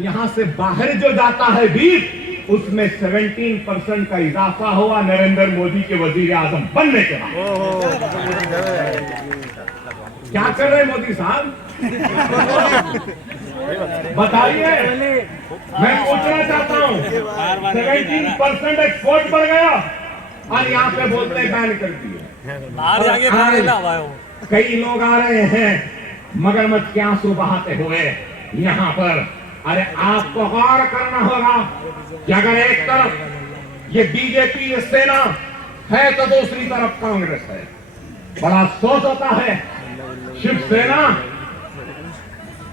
यहां से बाहर जो जाता है बीफ, उसमें 17% का इजाफा हुआ नरेंद्र मोदी के वजीर आजम बनने के बाद। क्या कर रहे मोदी साहब? बताइए, मैं पूछना चाहता हूं। 17% एक्सपोर्ट बढ़ गया और यहाँ पे बोलते बैन कर दिए। कई लोग आ रहे हैं मगरमच्छ के आंसू बहाते हुए यहाँ पर। अरे आपको गौर करना होगा कि अगर एक तरफ ये बीजेपी ये सेना है तो दूसरी तरफ कांग्रेस है। बड़ा अफसोस होता है शिवसेना,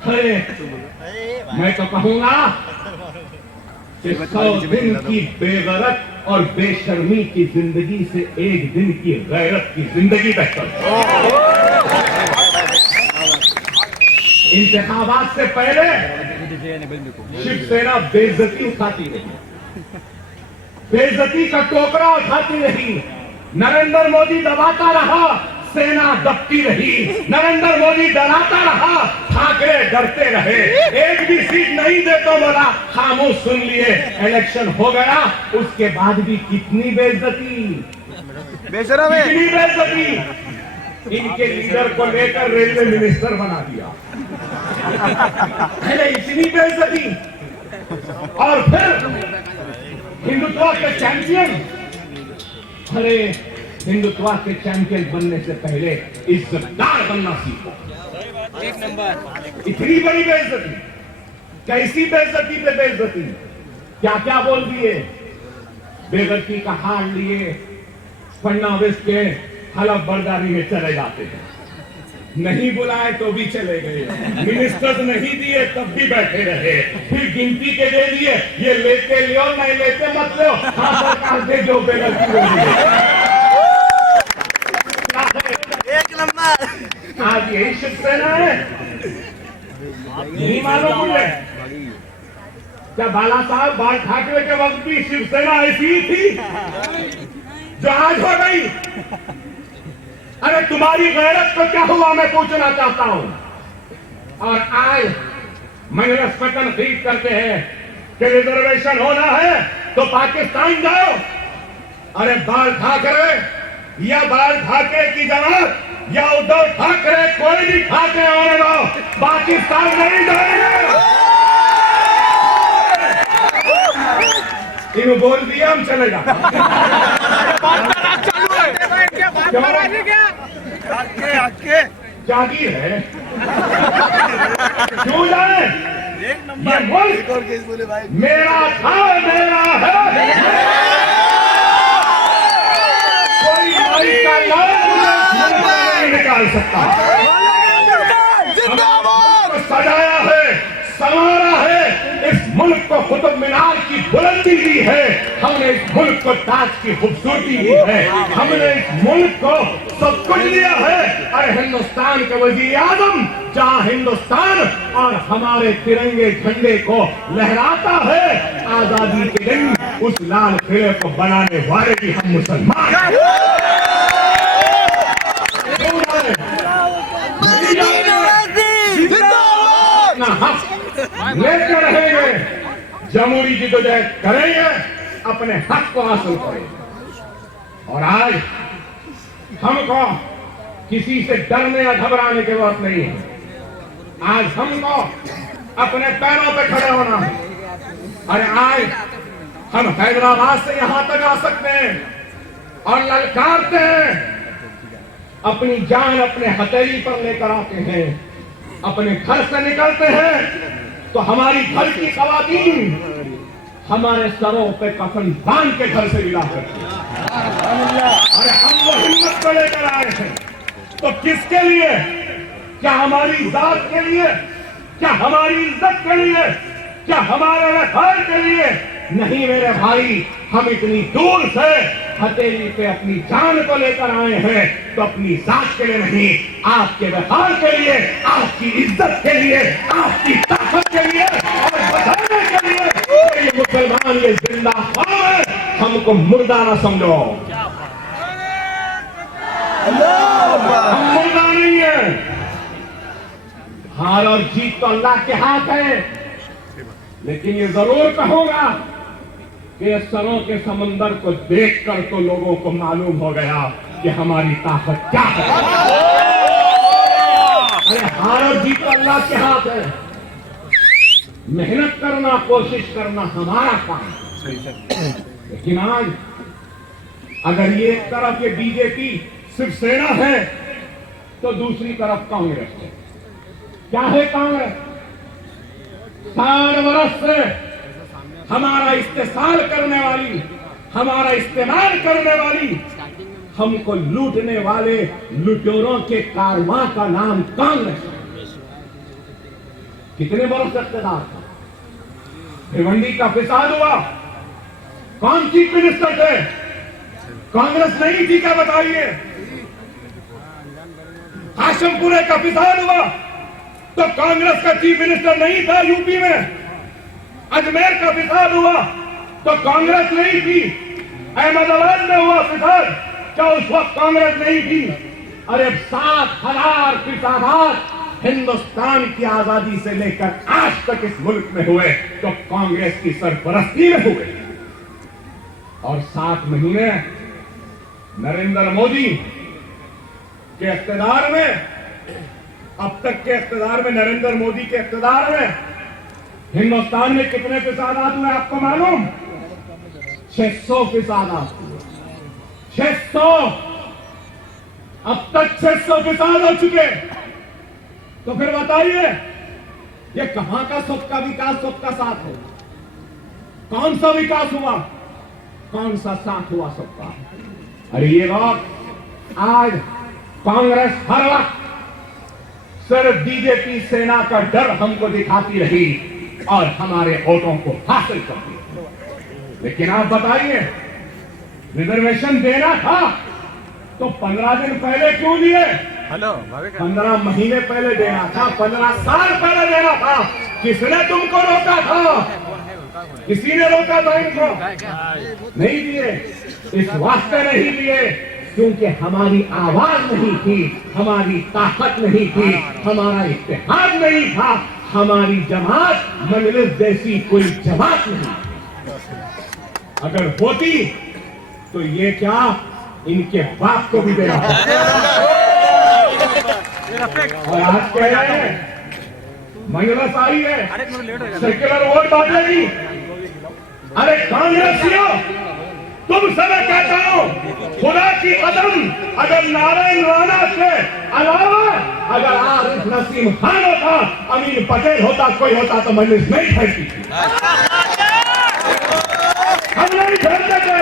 अरे मैं तो कहूंगा कि 100 दिन की बेगैरत और बेशर्मी की जिंदगी से एक दिन की गैरत की जिंदगी बेहतर। इंतखाबात से पहले शिवसेना बेइज्जती उठाती रही, बेइज्जती का टोकरा उठाती रही। नरेंद्र मोदी दबाता रहा, सेना दबती रही। नरेंद्र मोदी डराता रहा, ठाकरे डरते रहे। एक भी सीट नहीं देता बोला, खामोश सुन लिए। इलेक्शन हो गया, उसके बाद भी कितनी बेइज्जती, कितनी बेइज्जती। इनके लीडर को लेकर रेलवे मिनिस्टर बना दिया, अरे इतनी बेइज्जती। और फिर हिंदुत्व के चैंपियन, अरे हिंदुत्व के चैंपियन बनने से पहले इज्जतदार बनना सीखो। एक नंबर। इतनी बड़ी बेइज्जती, कैसी बेइज्जती पे बेइज्जती, क्या क्या बोल दिए। बेइज्जती का हाल लिए फडणवीस के हलफ बर्दारी में चले जाते हैं। नहीं बुलाए तो भी चले गए, मिनिस्टर्स नहीं दिए तब भी बैठे रहे, फिर गिनती के दे दिए, ये लेते लियो नहीं लेते मत लो, हाँ सरकार दे जो बेगलती होगी। एक नंबर। आज यही शिवसेना है, नहीं मालूम मुझे। क्या बाला साहब बाल ठाकरे के वक्त भी शिवसेना ऐसी ही थी जो आज हो गई? अरे तुम्हारी गैरत को क्या हुआ मैं पूछना चाहता हूं। और आज महिला संगठन खरीद करते हैं कि रिजर्वेशन होना है तो पाकिस्तान जाओ। अरे बाल ठाकरे या बाल ठाकरे की जमात या उद्धव ठाकरे, कोई भी ठाकरे होने दो, पाकिस्तान नहीं जाएंगे। इन्हों बोल दिया हम चले जाए। जागीर है, क्यों जाए? ये मुल्क मेरा था, मेरा है। कोई माई का नाम नहीं निकाल सकता। सजाया है, संवारा है, इस मुल्क को कुतुब मीनार की बुलंदी दी है, हमने इस मुल्क को ताज की खूबसूरती दी है, हमने इस मुल्क को सब कुछ दिया है। अरे हिंदुस्तान के वजीर आजम जहाँ हिंदुस्तान और हमारे तिरंगे झंडे को लहराता है आजादी के दिन, उस लाल किले को बनाने वाले भी हम मुसलमान लेकर रहेंगे, जमहूरी जिद्दोजहद करेंगे, अपने हक को हासिल करेंगे। और आज हमको किसी से डरने या घबराने की बात नहीं है। आज हमको अपने पैरों पे खड़े होना है। अरे आज हम हैदराबाद से यहां तक आ सकते हैं और ललकारते हैं, अपनी जान अपने हथेली पर लेकर आते हैं, अपने घर से निकलते हैं तो हमारी घर की खवातीन हमारे सरों पे कफन बांध के घर से विदा करती हैं। अरे हम वो हिम्मत को लेकर आए हैं तो किसके लिए? क्या हमारी जात के लिए? क्या हमारी इज्जत के लिए? क्या हमारे वफार के लिए? नहीं मेरे भाई, हम इतनी दूर से हथेली पे अपनी जान को लेकर आए हैं तो अपनी जात के लिए नहीं, आपके वफार के लिए, आपकी इज्जत के लिए, आपकी ताकत के लिए और बचाने के लिए। ये मुसलमान ये जिंदा है, हमको मुर्दा ना समझो। हम मुर्दा नहीं है। हार और जीत तो अल्लाह के हाथ है, लेकिन ये जरूर कहूंगा कि इस सरों के समंदर को देखकर तो लोगों को मालूम हो गया कि हमारी ताकत क्या है। अरे हार और जीत तो अल्लाह के हाथ है। मेहनत करना, कोशिश करना हमारा काम है। लेकिन आज अगर ये एक तरफ ये बीजेपी सिर्फ सेना है तो दूसरी तरफ कांग्रेस है। क्या है कांग्रेस? 60 वर्ष से हमारा इस्तेसाल करने वाली, हमारा इस्तेमाल करने वाली, हमको लूटने वाले लुटेरों के कारवां का नाम कांग्रेस है। कितने वर्ष इख्तियार था? भिवंडी का फिसाद हुआ, कौन चीफ मिनिस्टर थे? कांग्रेस नहीं थी क्या? बताइए। हाशिमपुरे का फिसाद हुआ तो कांग्रेस का चीफ मिनिस्टर नहीं था यूपी में। अजमेर का फिसाद हुआ तो कांग्रेस नहीं थी। अहमदाबाद में हुआ फिसाद, क्या उस वक्त कांग्रेस नहीं थी? अरे 7,000 फिसादात हिंदुस्तान की आजादी से लेकर आज तक इस मुल्क में हुए तो कांग्रेस की सरपरस्ती में हुए। और 7 महीने नरेंद्र मोदी के इख्तियार में, अब तक के इख्तियार में, नरेंद्र मोदी के इख्तियार में हिंदुस्तान में कितने फिसादात हुए आपको मालूम? 600 फिसादात हुए। 600। अब तक 600 फिसाद हो चुके। तो फिर बताइए ये कहां का सबका विकास, सबका साथ है? कौन सा विकास हुआ, कौन सा साथ हुआ सबका? अरे ये बात आज कांग्रेस हर वक्त सिर्फ बीजेपी सेना का डर हमको दिखाती रही और हमारे वोटों को हासिल करती रही। लेकिन आप बताइए, रिजर्वेशन देना था तो 15 दिन पहले क्यों दिए? 15 महीने पहले देना था, 15 साल पहले देना था। किसने तुमको रोका था? किसी ने रोका था इनको? नहीं दिए। इस वास्ते नहीं दिए क्योंकि हमारी आवाज नहीं थी, हमारी ताकत नहीं थी, हमारा इत्तेहाद नहीं था, हमारी जमात मजलिस जैसी कोई जमात नहीं। अगर होती तो ये क्या, इनके बाप को भी देना। और आज कह रहे हैं मजलिस आई है, सेक्युलर वोट बांटेगी। अरे कांग्रेसियों, तुमसे मैं कहता हूं, खुदा की कदम, अगर नारायण राणा के अलावा अगर आरिफ नसीम खान होता, अमीन पटेल होता, कोई होता तो मजलिस नहीं फैलती थी। हम नहीं फैलते थे।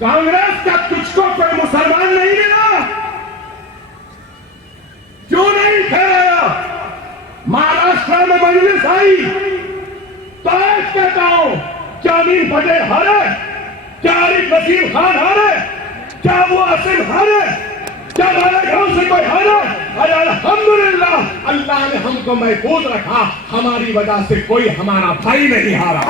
कांग्रेस का तुझको कोई मुसलमान नहीं मिला, क्यों नहीं फैलाया? महाराष्ट्र में मजलिस आई तो आज कहता हूं, क्या अमीन पटेल हारे? क्या आरिफ नसीम खान हारे? क्या वो असीम हारे? क्या हमारे गांव से कोई हारे? अरे अल्हम्दुलिल्लाह, अल्लाह ने हमको महफूज रखा, हमारी वजह से कोई हमारा भाई नहीं हारा।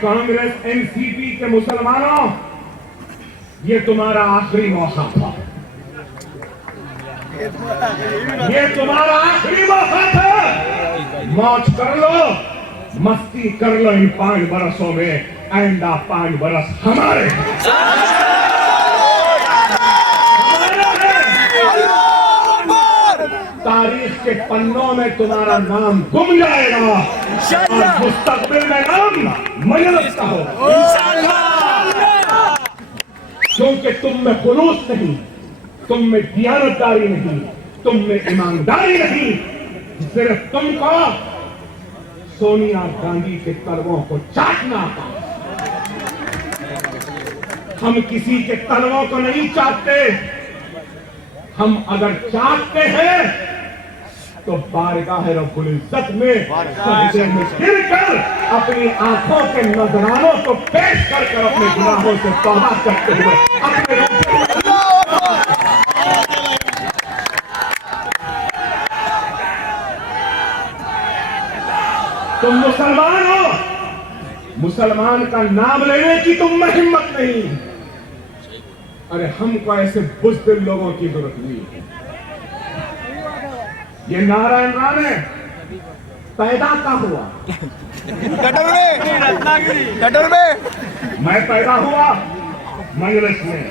कांग्रेस एनसीपी के मुसलमानों, ये तुम्हारा आखिरी मौका था। ये तुम्हारा आखिरी मौका था। मौज कर लो, मस्ती कर लो इन 5 बरसों में। आइंदा 5 बरस हमारे तारीख के पन्नों में तुम्हारा नाम गुम जाएगा और मुस्तकबिल में नाम मजलिस का होगा। क्योंकि तुम में खुलूस नहीं, तुम में दियानतदारी नहीं, तुम में ईमानदारी नहीं, सिर्फ तुमको सोनिया गांधी के तलवों को चाटना था। हम किसी के तलवों को नहीं चाटते। हम अगर चाहते हैं तो बारगाह रब्बुल इज्जत में सजदे में गिरकर अपनी आंखों के नजरानों को पेश कर अपने गुनाहों से तौबा करते हुए अपने तुम मुसलमान हो, मुसलमान का नाम लेने की तुम में हिम्मत नहीं। अरे हमको ऐसे बुज़दिल लोगों की जरूरत नहीं है। ये नारायण राणे पैदा का हुआ गटर में मैं पैदा हुआ मंगलस में।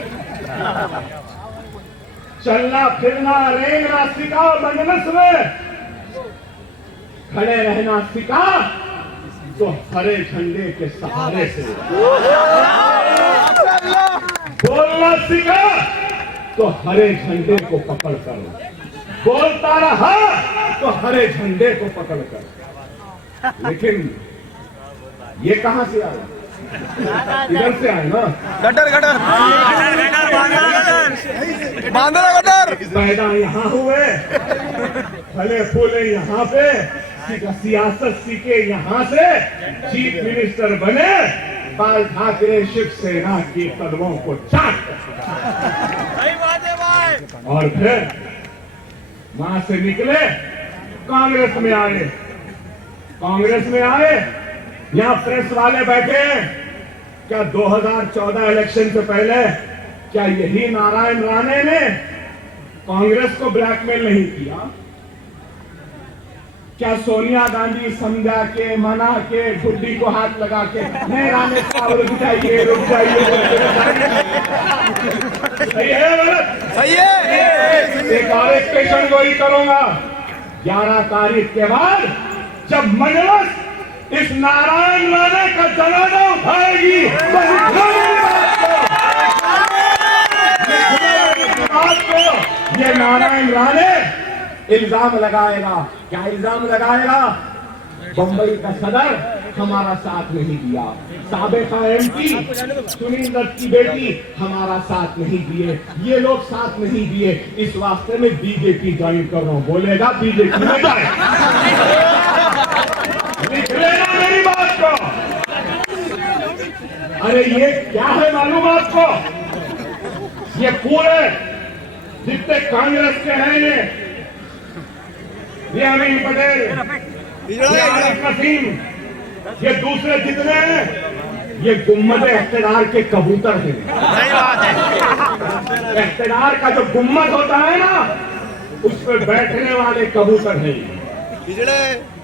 चलना फिरना रेंगना सीखा मंगलस में। खड़े रहना सीखा तो हरे झंडे के सहारे से। बोलना सीखा तो हरे झंडे को पकड़ कर। बोलता रहा तो हरे झंडे को पकड़ कर। लेकिन ये कहां से आया? इधर से आए ना। गटर बांधना गटर। पैदा यहाँ हुए, फले फूले यहाँ पे, सियासत सीखे यहाँ से, चीफ मिनिस्टर बने, बाल ठाकरे शिवसेना के कदमों को चाट और फिर वहां से निकले कांग्रेस में आए। कांग्रेस में आए, यहां प्रेस वाले बैठे हैं। क्या 2014 इलेक्शन से पहले क्या यही नारायण राणे ने कांग्रेस को ब्लैकमेल नहीं किया? क्या सोनिया गांधी समझा के, मना के, गुड्डी को हाथ लगा के, नहीं राणे साहब रुक जाइए रुक जाइए। सही है गलत? सही है। एक और स्टेशन को ही करूंगा 11 तारीख के बाद, जब मंगलस इस नारायण राणे का जनाजा उठाएगी ये नारायण राणे इल्जाम लगाएगा। क्या इल्जाम लगाएगा? बंबई का सदर हमारा साथ नहीं दिया, साबिका एमपी सुनील दत्त की बेटी हमारा साथ नहीं दिए, ये लोग साथ नहीं दिए, इस वास्ते में बीजेपी ज्वाइन कर रहा हूं। बोलेगा बीजेपी में जाए। लिख लेना मेरी बात को। अरे ये क्या है मालूम आपको? ये पूरे जितने कांग्रेस के हैं, ये अमीन पटेल, ये आरिफ नसीम, ये दूसरे जितने हैं, ये गुम्मद इख्तियार के कबूतर हैं। सही बात है। इख्तियार का जो गुम्मद होता है ना, उस पर बैठने वाले कबूतर हैं।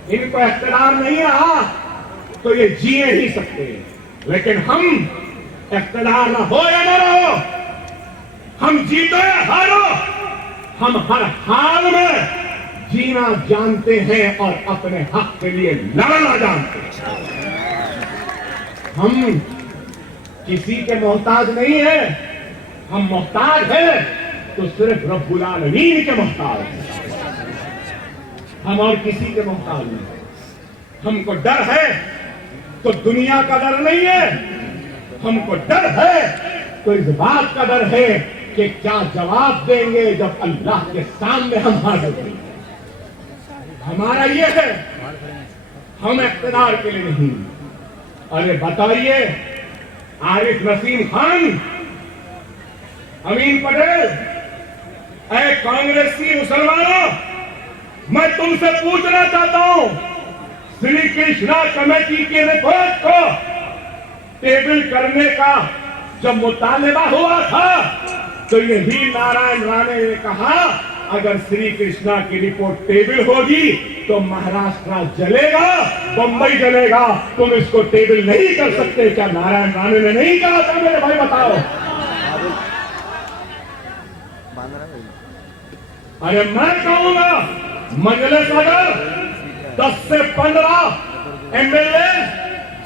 इनको इख्तियार नहीं रहा तो ये जी नहीं सकते। लेकिन हम इख्तियार ना हो या ना रहो, हम जीतो या हारो, हम हर हाल में जीना जानते हैं और अपने हक के लिए लड़ना जानते हैं। हम किसी के मोहताज नहीं है। हम मोहताज हैं तो सिर्फ रब्बुल आलमीन के मोहताज हैं। हम और किसी के मोहताज नहीं। हमको डर है तो दुनिया का डर नहीं है। हमको डर है तो इस बात का डर है कि क्या जवाब देंगे जब अल्लाह के सामने हम हाजिर होंगे। हमारा ये है, हम इख्तियार के लिए नहीं। अरे बताइए, आरिफ नसीम खान, अमीन पटेल, ऐ कांग्रेसी मुसलमानों, मैं तुमसे पूछना चाहता हूं, श्री कृष्णा कमेटी की रिपोर्ट को टेबल करने का जब मुतालिबा हुआ था तो यही नारायण राणे ने कहा अगर श्री कृष्णा की रिपोर्ट टेबल होगी तो महाराष्ट्र जलेगा, बंबई जलेगा, तुम इसको टेबल नहीं कर सकते। क्या नारायण राणे ने नहीं कहा था? मेरे भाई बताओ। अरे मैं कहूंगा मंगलस अगर 10 से 15 एमएलए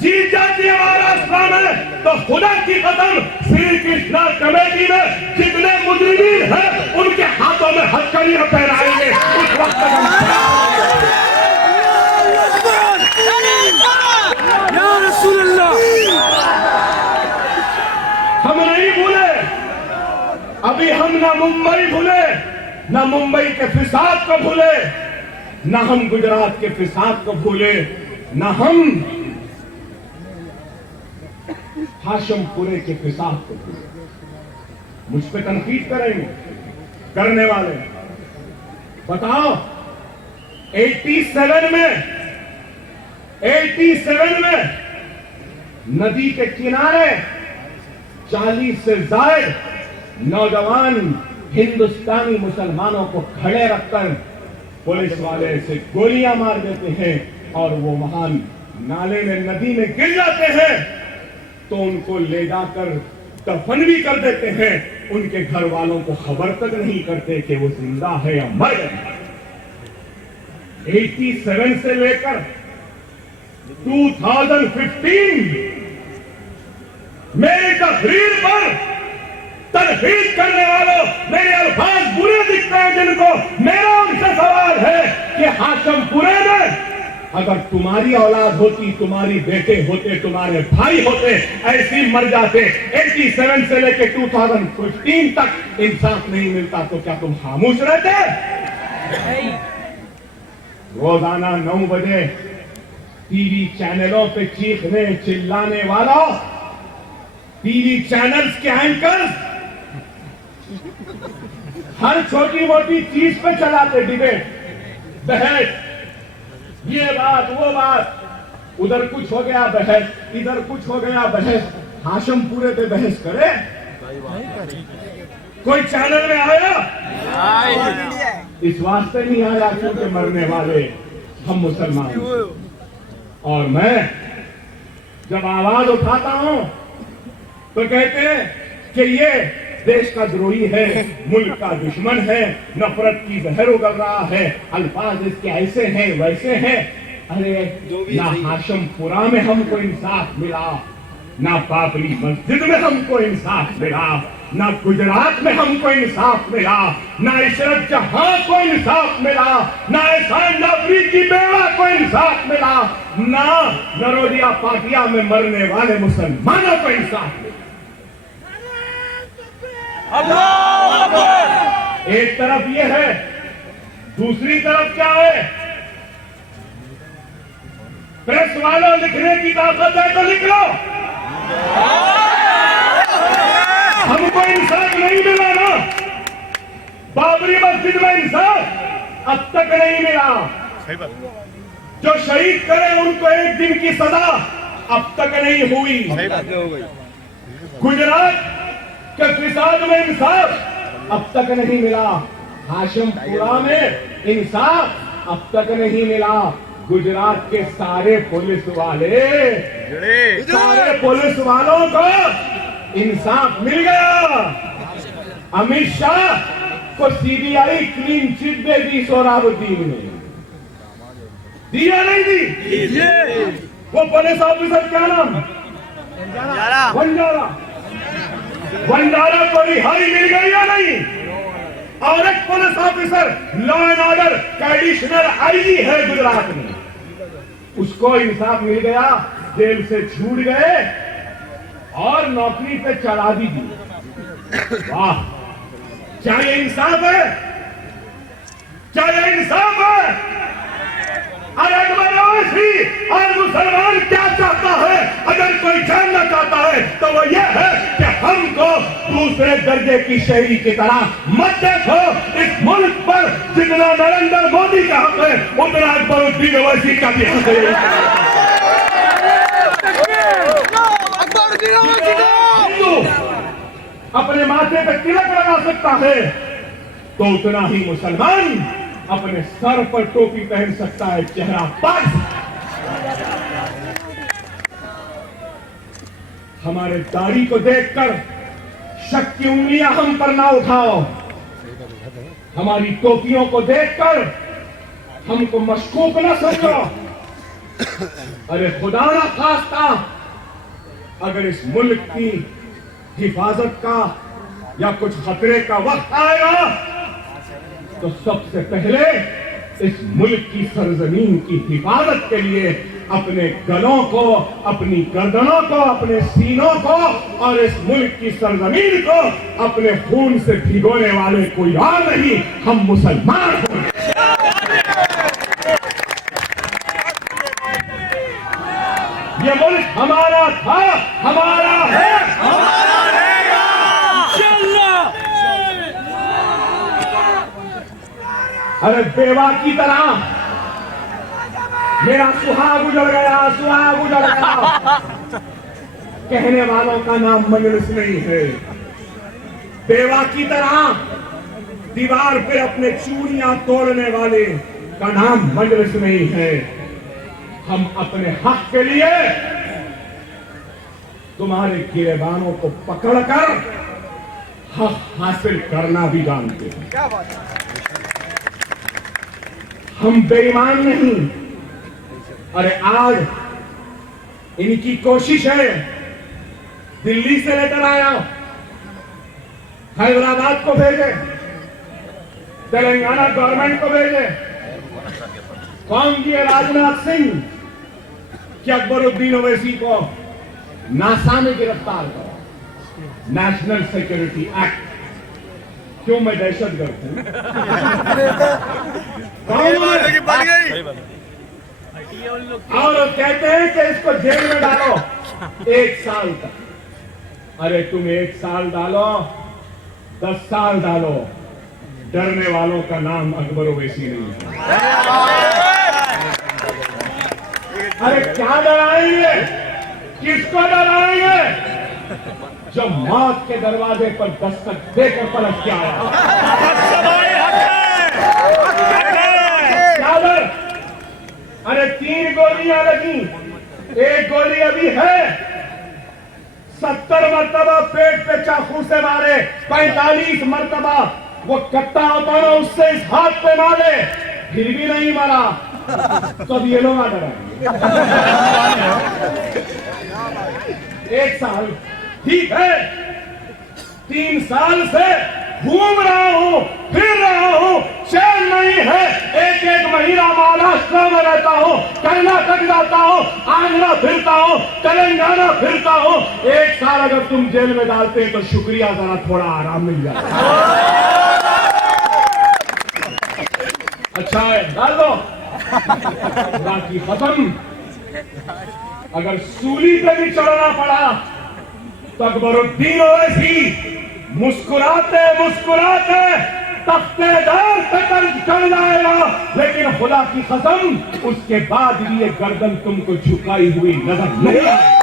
जीत जाती है महाराष्ट्र में तो खुदा की कसम श्री कृष्णा कमेटी में जितने मुजरिमीन हैं उनके हाथों में हथकड़ियां पहनाएंगे। उस वक्त हम नहीं भूले, अभी हम ना मुंबई भूले, ना मुंबई के फिसाद को भूले, ना हम गुजरात के फिसाद को भूले, ना हम हाशमपुरे के फिसाद को भूले। मुझ पे तनकीद करेंगे करने वाले। बताओ 87 में नदी के किनारे 40 से ज्यादा नौजवान हिंदुस्तानी मुसलमानों को खड़े रखकर पुलिस वाले से गोलियां मार देते हैं और वो वहां नाले में नदी में गिर जाते हैं, तो उनको ले जाकर दफन भी कर देते हैं। उनके घर वालों को खबर तक नहीं करते कि वो जिंदा है या मर गए। 87 से लेकर 2015 मेरी तकरीर पर तनकीद करने वालों, मेरे अल्फाज बुरे दिखते हैं जिनको, मेरा उनसे सवाल है कि हाशमपुरे में अगर तुम्हारी औलाद होती, तुम्हारी बेटे होते, तुम्हारे भाई होते, ऐसी मर जाते, 87 से लेकर 2015 तक इंसाफ नहीं मिलता, तो क्या तुम खामोश रहते? रोजाना 9 बजे टीवी चैनलों पे चीखने चिल्लाने वालों, टीवी चैनल्स के एंकर्स हर छोटी मोटी चीज पे चलाते डिबेट, बहस, ये बात वो बात, उधर कुछ हो गया बहस, इधर कुछ हो गया बहस। हाशमपुरे पे बहस करे? कोई चैनल में आया? इस वास्ते नहीं आया क्योंकि मरने वाले हम मुसलमान। और मैं जब आवाज उठाता हूं तो कहते हैं कि ये देश का द्रोही है, मुल्क का दुश्मन है, नफरत की जहर उगल रहा है, अल्फाज इसके ऐसे हैं वैसे हैं। अरे ना हाशमपुरा में हमको इंसाफ मिला, ना बाबरी मस्जिद में हमको इंसाफ मिला, ना गुजरात में हमको इंसाफ मिला, ना इशरत जहां को इंसाफ मिला, ना एहसान जाफरी की बेवा को इंसाफ मिला, ना नरोदिया पाटिया में मरने वाले मुसलमानों को इंसाफ मिला। एक तरफ ये है, दूसरी तरफ क्या है? प्रेस वालों लिखने की ताकत है तो लिख लो। हमको इंसाफ नहीं मिला ना, बाबरी मस्जिद में इंसाफ अब तक नहीं मिला। जो शहीद करे उनको 1 दिन की सजा अब तक नहीं हुई। गुजरात के फिसाद में इंसाफ अब तक नहीं मिला, हाशमपुरा में इंसाफ अब तक नहीं मिला। गुजरात के सारे पुलिस वालों को इंसाफ मिल गया। अमित शाह को सीबीआई क्लीन चिट दे दी सोहराबुद्दीन ने, दिया नहीं दी? वो पुलिस ऑफिसर क्या नाम? वंजारा को रिहाई मिल गई या नहीं? और एक police officer law and order का एडिशनल आईजी है गुजरात में, उसको इंसाफ मिल गया, जेल से छूट गए और नौकरी पे चढ़ा दी गई। वाह, क्या ये इंसाफ है? क्या ये इंसाफ है? अरे और मुसलमान क्या चाहता है? अगर कोई जानना चाहता है तो वो ये है कि हमको दूसरे दर्जे की शहरी की तरह मत देखो। इस मुल्क पर जितना नरेंद्र मोदी का हक है उतना अकबरुद्दीन ओवैसी का भी हक है। हिंदू अपने माथे पर तिलक लगा सकता है तो उतना ही मुसलमान अपने सर पर टोपी पहन सकता है, चेहरा पर। हमारे दाढ़ी को देखकर शक की उंगलियां हम पर ना उठाओ, हमारी टोपियों को देखकर हमको मशकूक ना समझो। अरे खुदा ना खास्ता अगर इस मुल्क की हिफाजत का या कुछ खतरे का वक्त आएगा तो सबसे पहले इस मुल्क की सरजमीन की हिफाजत के लिए अपने गलों को, अपनी गर्दनों को, अपने सीनों को और इस मुल्क की सरजमीन को अपने खून से भिगोने वाले कोई और नहीं, हम मुसलमान हैं। ये मुल्क हमारा था, हमारा है, हमारा रहेगा। अरे बेवा की तरह मेरा सुहाग उजड़ गया, सुहाग उजड़ गया। कहने वालों का नाम मजलिस नहीं है। बेवा की तरह दीवार पे अपने चूड़ियां तोड़ने वाले का नाम मजलिस नहीं है। हम अपने हक के लिए तुम्हारे गिरेबानों को पकड़कर हक हासिल करना भी जानते हैं। क्या बात है। हम बेईमान नहीं। अरे आज इनकी कोशिश है, दिल्ली से लेटर आया, हैदराबाद को भेजे, तेलंगाना गवर्नमेंट को भेजे, कौन दिए राजनाथ सिंह कि अकबरुद्दीन ओवैसी को नासा में गिरफ्तार करो, नेशनल सिक्योरिटी एक्ट। क्यों मैं दहशतगर्द हूं? बढ़ गई। और कहते हैं कि इसको जेल में डालो 1 साल तक। अरे तुम 1 साल डालो, 10 साल डालो, डरने वालों का नाम अकबर ओवैसी नहीं है। अरे क्या डराएंगे, किसको डराएंगे? जब मौत के दरवाजे पर दस्तक देकर पलट के आया। क्या डर? अरे 3 गोलियां लगी, 1 गोली अभी है। 70 मरतबा पेट पे चाकू से मारे, 45 मरतबा वो कट्टा होता है उससे इस हाथ पे मारे, फिर भी नहीं मरा। तो अब ये लोग आ डराएंगे। 1 साल ठीक है, 3 साल से घूम रहा हूं, फिर रहा हूं, चैन नहीं है। एक महीना महाराष्ट्र में रहता हूं, कर्नाटक जाता हूं, आंध्र फिरता हूं, तेलंगाना फिरता हूं। 1 साल अगर तुम जेल में डालते तो शुक्रिया, जरा थोड़ा आराम मिल जाता। अच्छा है, डाल दो। बाकी खत्म। अगर सूली पे भी चढ़ना पड़ा तो अकबरुद्दीन ओवैसी मुस्कुराते मुस्कुराते तख्तेदार तक चढ़ जाएगा, लेकिन खुदा की कसम उसके बाद भी ये गर्दन तुमको झुकाई हुई नजर नहीं आएगी।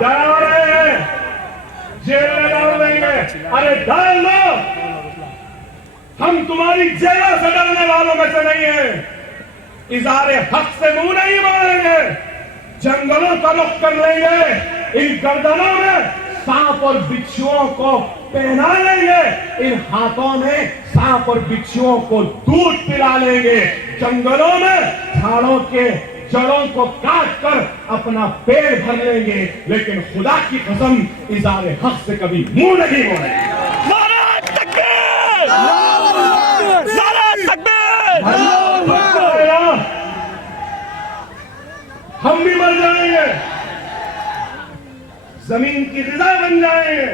डरा रहे हैं, जेल में डाल देंगे। अरे डाल लो, हम तुम्हारी जेल से डरने वालों में से नहीं है। इज़ारे हक से मुंह नहीं मारेंगे, जंगलों का रुख कर लेंगे, इन गर्दनों में सांप और बिच्छुओं को पहना लेंगे, इन हाथों में सांप और बिच्छुओं को दूध पिला लेंगे, जंगलों में झाड़ों के जड़ों को काट कर अपना पेट भर लेंगे, लेकिन खुदा की कसम इज़ारे हक से कभी मुंह नहीं मोड़ेंगे। हम भी मर जाएंगे, जमीन की ग़िज़ा बन जाएंगे,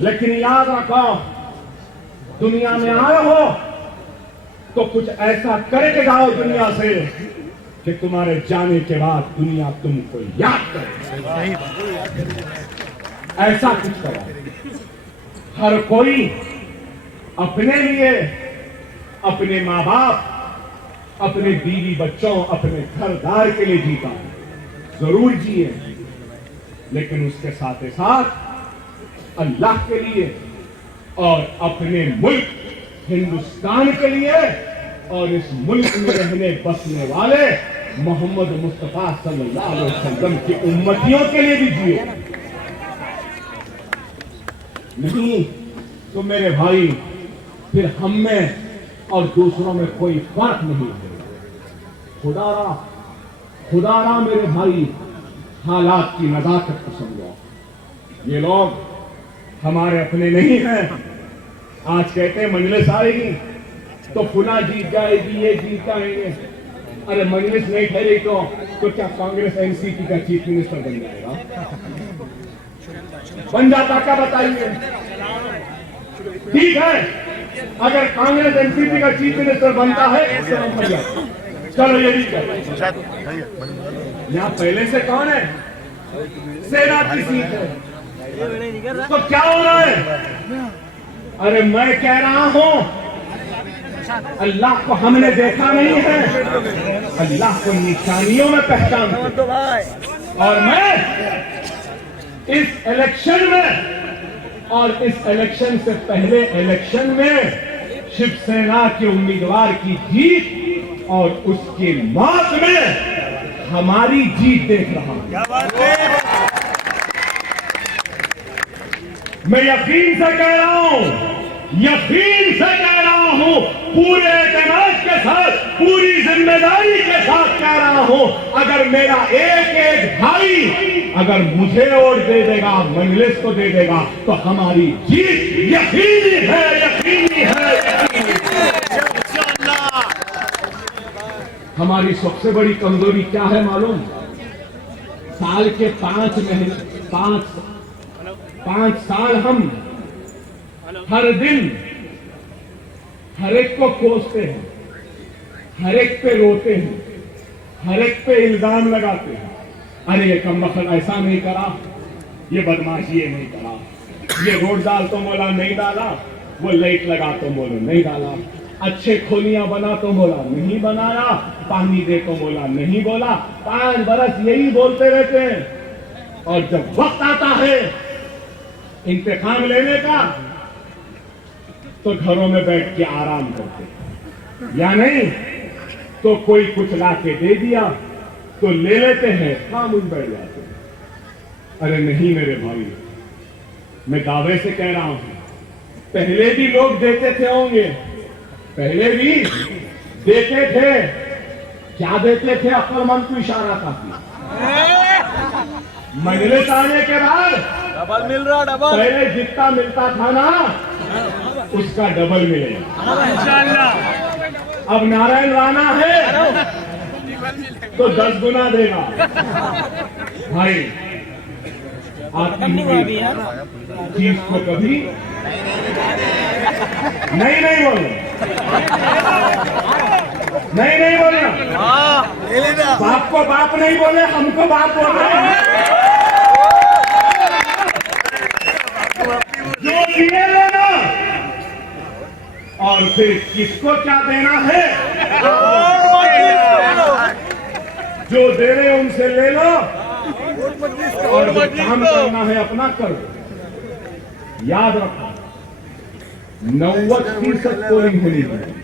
लेकिन याद रखो, दुनिया में आए हो तो कुछ ऐसा करके जाओ दुनिया से कि तुम्हारे जाने के बाद दुनिया तुमको याद करे। ऐसा कुछ करो। हर कोई अपने लिए, अपने माँ बाप, अपने बीवी बच्चों, अपने घरदार के लिए जीता है, जरूर जिए, लेकिन उसके साथ ही साथ अल्लाह के लिए और अपने मुल्क हिंदुस्तान के लिए और इस मुल्क में रहने बसने वाले मोहम्मद मुस्तफा सल्लल्लाहु अलैहि वसल्लम की उम्मतियों के लिए भी जिए। नहीं तो मेरे भाई फिर हम में और दूसरों में कोई फर्क नहीं है। खुदारा मेरे भाई, हालात की नजाकत को समझो। ये लोग हमारे अपने नहीं हैं। आज कहते हैं मजलिस आएगी तो फुला जीत जाएगी, ये जीत जाएंगे। अरे मजलिस नहीं ठहरी तो क्या कांग्रेस एनसीपी का चीफ मिनिस्टर बन जाएगा? बन जाता क्या बताइए? ठीक है, अगर कांग्रेस एनसीपी का चीफ मिनिस्टर बनता है चलो ये भी यहाँ पहले से कौन है? सेना की सीट है, तो क्या हो रहा है? अरे मैं कह रहा हूं अल्लाह को हमने देखा नहीं है, अल्लाह को निशानियों में पहचानते हैं। और मैं इस इलेक्शन में और इस इलेक्शन से पहले इलेक्शन में शिवसेना के उम्मीदवार की जीत और उसकी मौत में हमारी जीत देख रहा हूं। मैं यकीन से कह रहा हूं, यकीन से कह रहा हूं, पूरे एतमाद के साथ, पूरी जिम्मेदारी के साथ कह रहा हूं, अगर मेरा एक एक भाई अगर मुझे वोट दे देगा, मजलिस को दे देगा, तो हमारी जीत यकीनी है, यकीनी है, यकीनी है। हमारी सबसे बड़ी कमजोरी क्या है मालूम? साल के 5 महीने, 5 साल हम हर दिन हर एक को कोसते हैं, हर एक पे रोते हैं, हर एक पे इल्जाम लगाते हैं। अरे ये कमबख्त ऐसा नहीं करा, ये बदमाशी ये नहीं करा, ये रोड डाल तो बोला नहीं डाला, वो लाइट लगा तो बोलो नहीं डाला, अच्छे खोलियां बना तो बोला नहीं बनाया, पानी दे तो बोला नहीं बोला। 5 बरस यही बोलते रहते हैं और जब वक्त आता है इंतकाम लेने का तो घरों में बैठ के आराम करते हैं, या नहीं तो कोई कुछ ला के दे दिया तो ले लेते हैं, खामोश बैठ जाते हैं। अरे नहीं मेरे भाई, मैं दावे से कह रहा हूं, पहले भी लोग देते थे होंगे, पहले भी देते थे। क्या देते थे? अक्लमंद को इशारा काफी। मजलिस आने के बाद डबल मिल रहा, डबल पहले जितना मिलता था ना उसका डबल मिलेगा इंशाअल्लाह। अब नारायण राणा है तो 10 गुना देगा। भाई आपकी चीज को कभी नहीं बोलो, नहीं बोलना। बाप को बाप नहीं बोले, हमको बाप बोल रहे हैं। जो दिए लेना और फिर किसको क्या देना है, जो दे रहे उनसे ले लो और जो काम करना है अपना करो। याद रखो 90% पोलिंग होनी चाहिए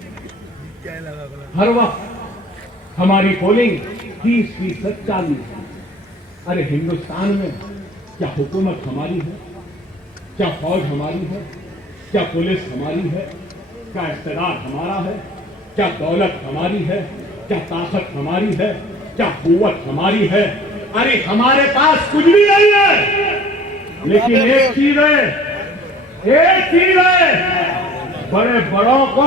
हर वक्त। हमारी पोलिंग 30%, 40%। अरे हिंदुस्तान में क्या हुकूमत हमारी है? क्या फौज हमारी है? क्या पुलिस हमारी है? क्या इख्तियार हमारा है? क्या दौलत हमारी है? क्या ताकत हमारी है? क्या कुव्वत हमारी है? अरे हमारे पास कुछ भी नहीं है, लेकिन एक चीज है, बड़े बड़ों को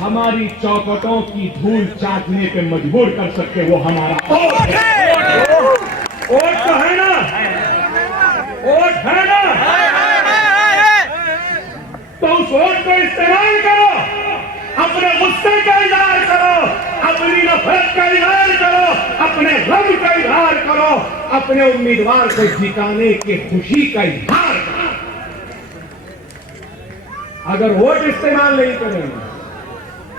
हमारी चौखटों की धूल चाटने पे मजबूर कर सकते, वो हमारा वोट है। वोट तो है ना, वोट है ना, तो उस वोट को इस्तेमाल करो, अपने गुस्से का इजहार करो, अपनी नफरत का इजहार करो, अपने गम का इजहार करो, अपने उम्मीदवार को जिताने की खुशी का इजहार करो। अगर वोट इस्तेमाल नहीं करेंगे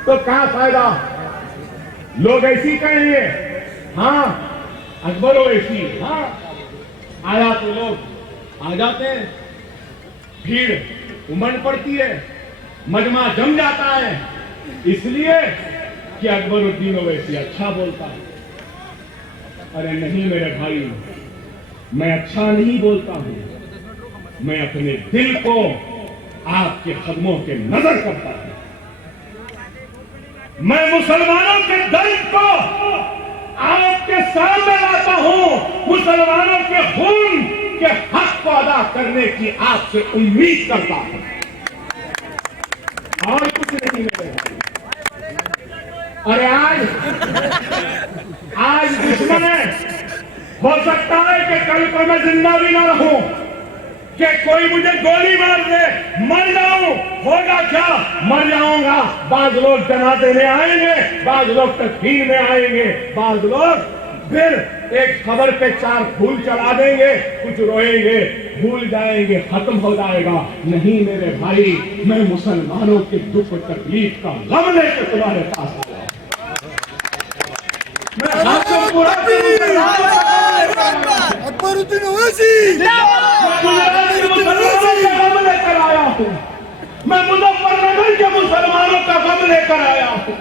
तो क्या फायदा? लोग ऐसी कहेंगे, हाँ अकबर ऐसी, हाँ आया तो लोग आ जाते हैं, भीड़ उमड़ पड़ती है, मजमा जम जाता है, इसलिए कि अकबरुद्दीन ओवैसी अच्छा बोलता है। अरे नहीं मेरे भाई, मैं अच्छा नहीं बोलता हूं, मैं अपने दिल को आपके कदमों के नजर करता हूं। मैं मुसलमानों के दर्द को आपके सामने लाता हूं, मुसलमानों के खून के हक को अदा करने की आपसे उम्मीद करता हूं, और कुछ नहीं मेरे भाई। अरे आज दुश्मन है, हो सकता है कि कल को मैं जिंदा भी ना रहूं, कि कोई मुझे गोली मार दे, मर जाऊं, होगा क्या? मर जाऊंगा। बाज लोग जनाजे में आएंगे, बाज लोग तकफीर में आएंगे, बाज लोग फिर एक खबर पे 4 फूल चढ़ा देंगे, कुछ रोएंगे, भूल जाएंगे, खत्म हो जाएगा। नहीं मेरे भाई, मैं मुसलमानों के दुख तकलीफ का गम लेकर तुम्हारे पास आया। मैं हाकिम पूरा अकबरुद्दीन ओवैसी गम लेकर आया हूँ। मैं मुजफ्फरनगर के मुसलमानों का गम लेकर आया हूँ।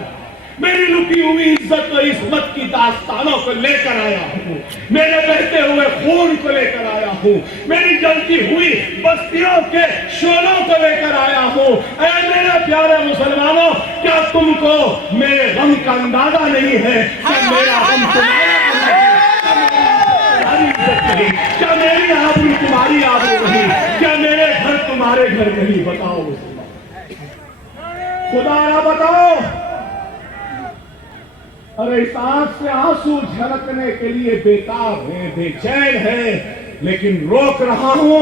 मेरी लुटी हुई इज्जत और इस्मत की दास्तानों को लेकर आया हूँ। मेरे बहते हुए खून को लेकर आया हूँ। मेरी जलती हुई बस्तियों के शोलों को लेकर आया हूँ। ऐ मेरे प्यारे मुसलमानों, क्या तुमको मेरे गम का अंदाजा नहीं है कि मेरा गम तुम्हारी इज्जत नहीं, क्या मेरी आबरू तुम्हारी आबरू नहीं, क्या मेरे घर तुम्हारे घर नहीं? बताओ मुसलमान, खुदा बताओ। अरे इस आंख से आंसू झलकने के लिए बेताब है, बेचैन है, लेकिन रोक रहा हूं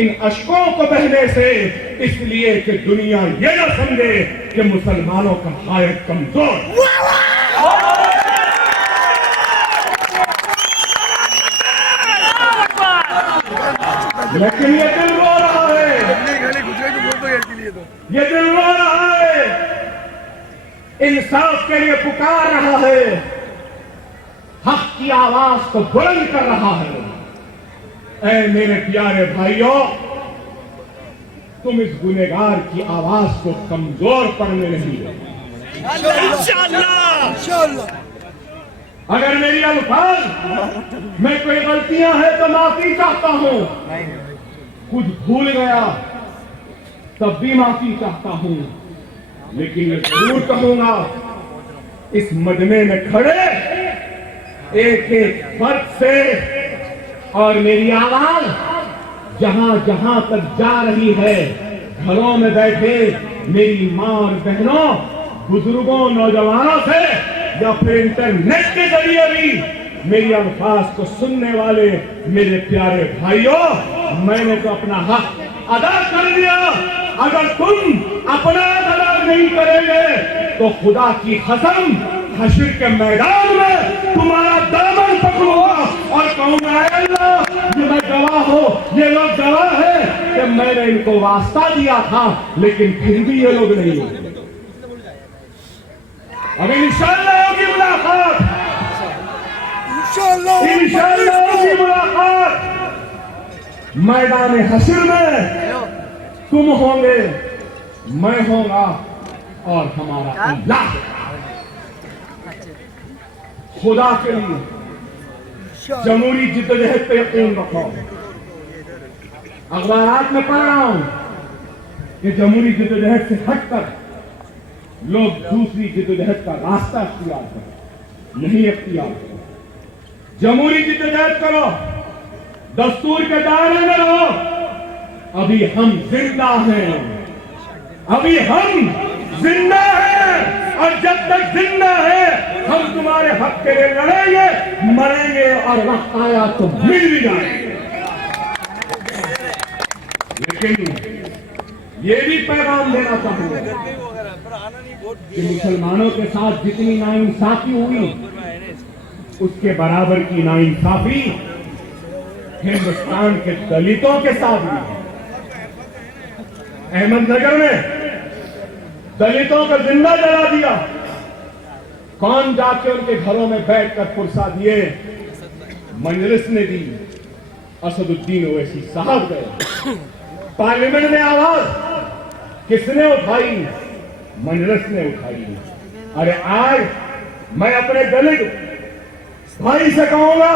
इन अश्कों को बहने से, इसलिए कि दुनिया ये न समझे कि मुसलमानों का हायत कमजोर। लेकिन ये दिल रो रहा है, ये दिल रो रहा है, इंसाफ के लिए पुकार रहा है, हक की आवाज को बुलंद कर रहा है। ऐ मेरे प्यारे भाइयों, तुम इस गुनहगार की आवाज को कमजोर करने नहीं दो। इंशाअल्लाह। अगर मेरी अल्फाज में कोई गलतियां हैं तो माफी चाहता हूं। कुछ भूल गया तब भी माफी चाहता हूं, लेकिन मैं जरूर कहूंगा, इस मजमे में खड़े एक एक फर्द से और मेरी आवाज जहां जहां तक जा रही है, घरों में बैठे मेरी मां और बहनों, बुजुर्गों, नौजवानों से या फिर इंटरनेट के जरिए भी मेरी अल्फाज को सुनने वाले मेरे प्यारे भाइयों, मैंने तो अपना हक अदा कर दिया। अगर तुम अपना अदा नहीं करेंगे तो खुदा की कसम हश्र के मैदान में तुम्हारा दामन पकड़ूंगा और कहूंगा, अल्लाह ये मैं गवाह हो, ये लोग गवाह है कि मैंने इनको वास्ता दिया था, लेकिन फिर भी ये लोग नहीं होते। अब इंशाअल्लाह होगी मुलाकात, इंशाअल्लाह होगी मुलाकात। मैदान हश्र में तुम होंगे, मैं होगा और हमारा अल्लाह। खुदा के लिए जमहूरी जिद्दोजहद पे यकीन रखो। अखबारात में पढ़ रहा हूं कि जमहूरी जिद्दोजहद से हटकर लोग दूसरी जिद्दोजहद का रास्ता अख्तियार करो, नहीं अख्तियार करो। जमहूरी जिद्दोजहद करो, दस्तूर के दायरे में रहो। अभी हम जिंदा हैं, अभी हम जिंदा हैं, और जब तक जिंदा है हम तुम्हारे हक के लिए लड़ेंगे, मरेंगे, और वक्त आया तो मिल भी जाएंगे। लेकिन ये भी पैगाम देना चाहूंगा कि मुसलमानों के साथ जितनी नाइंसाफी हुई, उसके बराबर की नाइंसाफी हिंदुस्तान के दलितों के साथ हुई। अहमदनगर में दलितों को जिंदा जला दिया। कौन जाके उनके घरों में बैठकर पुरसा दिए? मजलिस ने दी, असदुद्दीन ओवैसी साहब गए। पार्लियामेंट में आवाज किसने उठाई? मजलिस ने उठाई। अरे आज मैं अपने दलित भाई से कहूंगा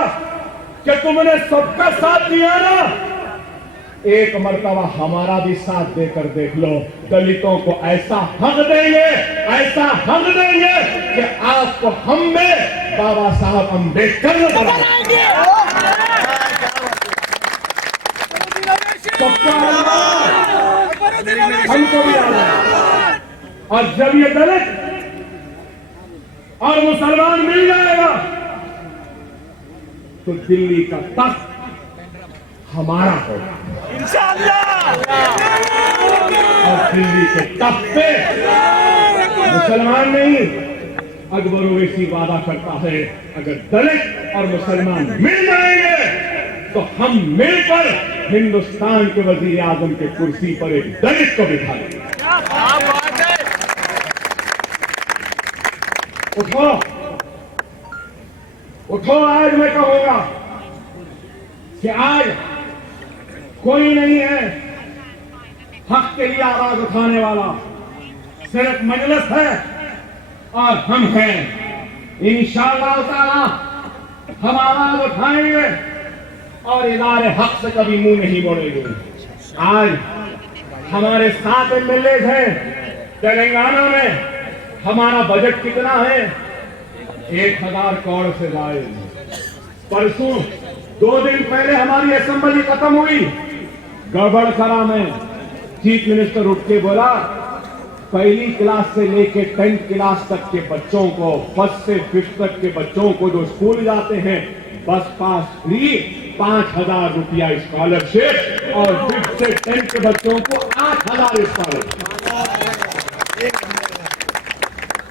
कि तुमने सबका साथ दिया ना, एक मर्तबा हमारा भी साथ देकर देख लो। दलितों को ऐसा हक देंगे, ऐसा हक देंगे कि आपको हम में बाबा साहब अम्बेडकर ने बनाएंगे। हमको भी आना। और जब ये दलित और मुसलमान मिल जाएगा तो दिल्ली का तख्त हमारा होगा इंशाअल्लाह। और दिल्ली के तख्त पे मुसलमान नहीं, अकबर ओवैसी वादा करता है, अगर दलित और मुसलमान मिल जाएंगे तो हम मिलकर हिंदुस्तान के वजीर आजम के कुर्सी पर एक दलित को बिठा दिया। क्या बात है। उठो उठो, आज मैं कहूंगा कि आज कोई नहीं है हक के लिए आवाज उठाने वाला, सिर्फ मजलिस है और हम हैं। इंशाअल्लाह ताला हम आवाज उठाएंगे और इदारे हक से कभी मुंह नहीं मोड़ेंगे। आज हमारे 7 एमएलए हैं तेलंगाना में। हमारा बजट कितना है? 1000 करोड़ से ज्यादा। परसों 2 दिन पहले हमारी असेंबली खत्म हुई, गड़बड़ करा में चीफ मिनिस्टर उठ के बोला पहली क्लास से लेके 10th क्लास तक के बच्चों को, 1st से 5th तक के बच्चों को जो स्कूल जाते हैं बस पास फ्री, 5000 रुपया स्कॉलरशिप और 5th से 10th के बच्चों को 8000 scholarship,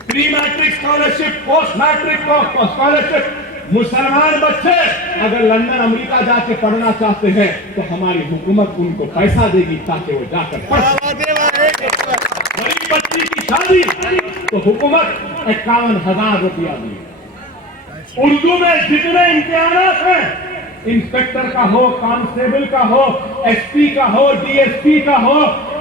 pre matric scholarship, post matric scholarship. मुसलमान बच्चे अगर लंदन अमेरिका जाके पढ़ना चाहते हैं तो हमारी हुकूमत उनको पैसा देगी ताकि वो जाकर पढ़ सकें। गरीब बच्ची की शादी तो हुकूमत 51,000 रुपया दी। उर्दू में जितने इम्तिहानात हैं, इंस्पेक्टर का हो, कांस्टेबल का हो, एसपी का हो, डीएसपी का हो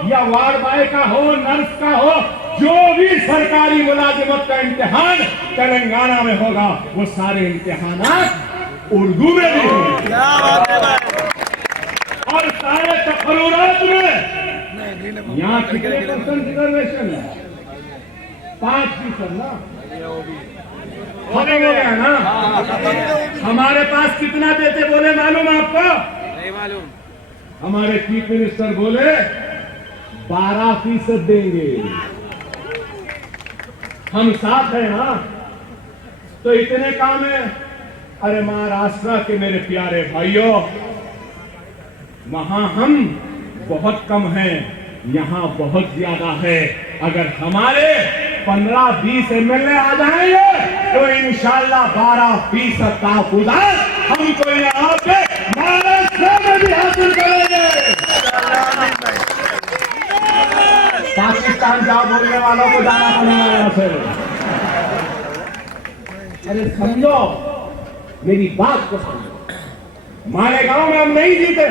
या वार्ड बॉय का हो, नर्स का हो, जो भी सरकारी मुलाजिमत का इम्तिहान तेलंगाना में होगा वो सारे इम्तिहानात उर्दू में भी होंगे। और सारे तकरीरात में यहाँ कितने % रिजर्वेशन है? 5% ना, खत्म हो गया ना। हमारे पास कितना देते बोले मालूम आपको? नहीं मालूम। हमारे चीफ मिनिस्टर बोले 12% देंगे। हम साथ हैं ना, तो इतने काम है। अरे महाराष्ट्र के मेरे प्यारे भाइयों, वहां हम बहुत कम हैं, यहां बहुत ज्यादा है। अगर हमारे 15-20 एमएलए आ जाएंगे तो इंशाअल्लाह 12% तहफुज़ात हमको यहाँ पे महाराष्ट्र में भी हासिल करेंगे। पाकिस्तान जाओ बोलने वालों को जाना पड़ेगा यहाँ से। अरे समझो, मेरी बात को समझो। मालेगांव में हम नहीं जीते,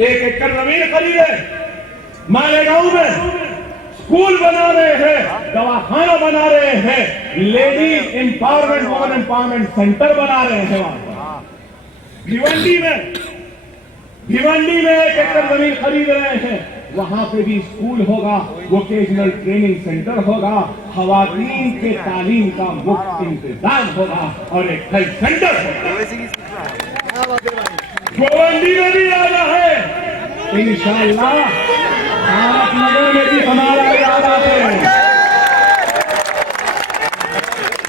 1 एकड़ जमीन खरीदे, मालेगांव में स्कूल बना रहे हैं, दवाखाना बना रहे हैं, lady empowerment, women empowerment centre बना रहे हैं। वहां भिवंडी में 1 एकड़ जमीन खरीद रहे हैं, वहां पे भी स्कूल होगा, वोकेशनल ट्रेनिंग सेंटर होगा, खवातीन के तालीम का मुफ्त इंतजाम होगा और एक हेल्थ सेंटर होगा। गोवंडी में भी आना है इंशाअल्लाह। नगर में भी हमारा इरादा है।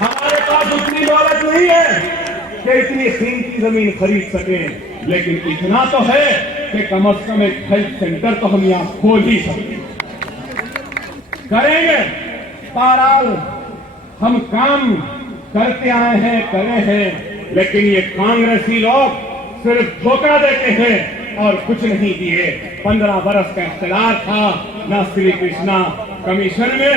हमारे पास उतनी दौलत नहीं है कि इतनी कीमती जमीन खरीद सके, लेकिन इतना तो है कि कम से कम एक हेल्थ सेंटर तो हम यहाँ खोल ही सकते करेंगे। बहरहाल हम काम करते आए हैं, करे हैं, लेकिन ये कांग्रेसी लोग सिर्फ धोखा देते हैं और कुछ नहीं दिए। 15 बरस का इख्तियार था, ना श्री कृष्णा कमीशन में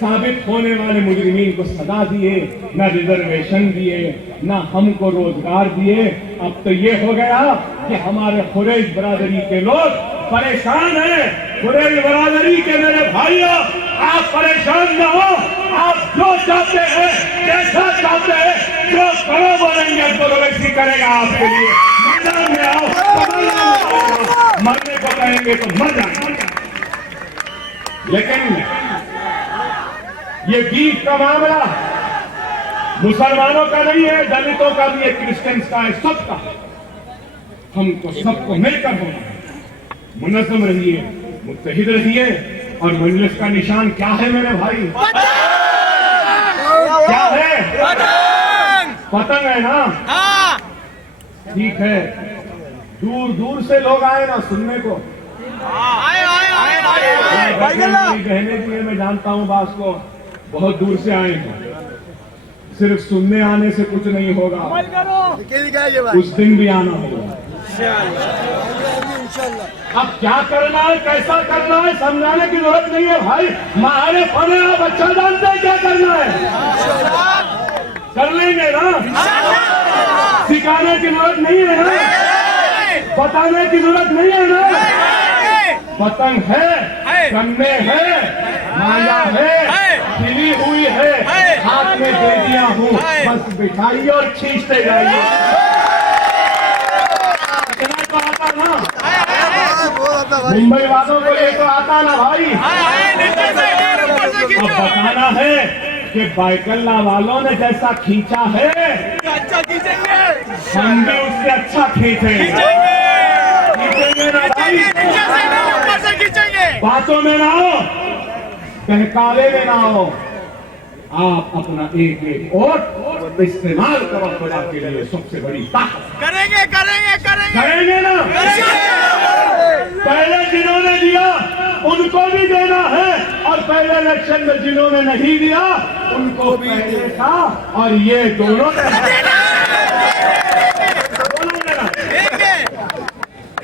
साबित होने वाले मुजरिमीन को सजा दिए, ना रिजर्वेशन दिए, ना हमको रोजगार दिए। अब तो ये हो गया कि हमारे कुरैश बरादरी के लोग परेशान हैं। कुरैश बरादरी के मेरे भाइयों, आप परेशान न हो। आप जो चाहते हैं, जैसा चाहते हैं, जो करो बोलेंगे तो वैसी करेगा आपके लिए। मैदान में आओ, मरने को कहेंगे तो मर जाएंगे। लेकिन ये बीफ का मामला मुसलमानों का नहीं है, दलितों का भी है, क्रिश्चियंस का है, सबका। हमको सबको मिलकर होना है। मुनज़्ज़म रहिए, मुत्तहिद रहिए। और मजलिस का निशान क्या है मेरे भाई? क्या है? पतंग है ना? ठीक है, दूर दूर से लोग आए ना सुनने को। बहने भी है, मैं जानता हूँ बात को, बहुत दूर से आए हैं। सिर्फ सुनने आने से कुछ नहीं होगा, उस दिन भी आना होगा। अब क्या करना है, कैसा करना है, समझाने की जरूरत नहीं है भाई। मारे फने आप अच्छा जानते हैं क्या करना है, कर लेंगे ना। सिखाने की जरूरत नहीं है ना, बताने की जरूरत नहीं है ना। पतंग है, कन्ने है, माया है, खिली हुई है, हाथ में दे दिया हूँ, बस बिठाइए और खींचते जाइए। इतना तो आता ना, मुंबई वालों को ये तो आता ना भाई। अब बताना है कि बाइकल्ला वालों ने जैसा खींचा है अच्छा खींचेंगे, हम भी उससे अच्छा खींचेंगे। खींचेंगे ना भाई, ऊपर से खींचेंगे। बातों में ना हो, बहकावे में ना हो। आप अपना एक एक वोट इस्तेमाल करो खुदा के लिए, सबसे बड़ी ताकत। करेंगे करेंगे करेंगे करेंगे ना। पहले जिन्होंने दिया उनको भी देना है, और पहले इलेक्शन में जिन्होंने नहीं दिया उनको पहले का और ये दोनों देना।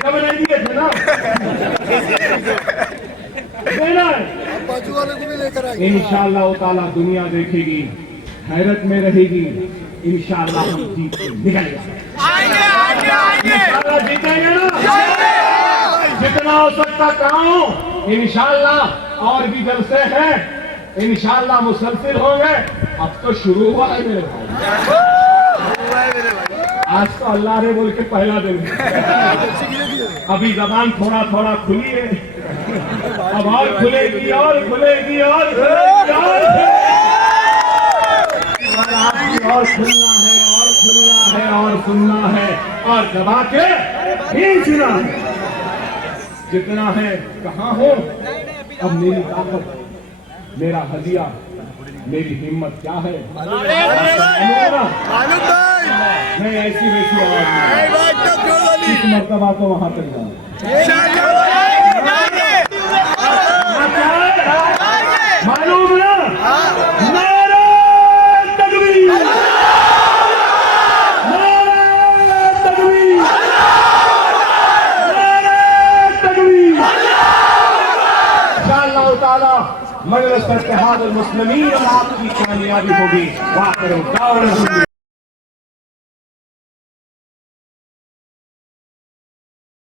कब नहीं दिए थे ना, देना है। बाजू वाले को भी लेकर आएंगे। इंशाअल्लाह ताला दुनिया देखेगी, हैरत में रहेगी। इंशाअल्लाह हम जीत के निकलेंगे, इंशाअल्लाह जीतेंगे ना। जितना हो सकता करो इंशाअल्लाह, और भी जलसे हैं इंशाअल्लाह मुसलसिल होंगे। अब तो शुरू हुआ है मेरे भाई, आज तो अल्लाह ने बोल के पहला दिन है। अभी जबान थोड़ा थोड़ा खुली है, अब और खुलेगी और खुलेगी और खुलेगी और खुलना है और खुलना है और सुनना है और दबा के खींचना है। जितना है कहाँ हो, अब मेरी ताकत, मेरा हदिया, मेरी हिम्मत क्या है। मैं ऐसी वैसी आवाज नहीं, इस मर्तबा तो वहां तक जाऊं। मालूम ना, नारे तकबीर, नारे तकबीर, नारे तकबीर। इंशाअल्लाह ताला मजलिस इत्तेहाद अल मुस्लिमीन आपकी कामयाबी होगी। वाक़िअ दावत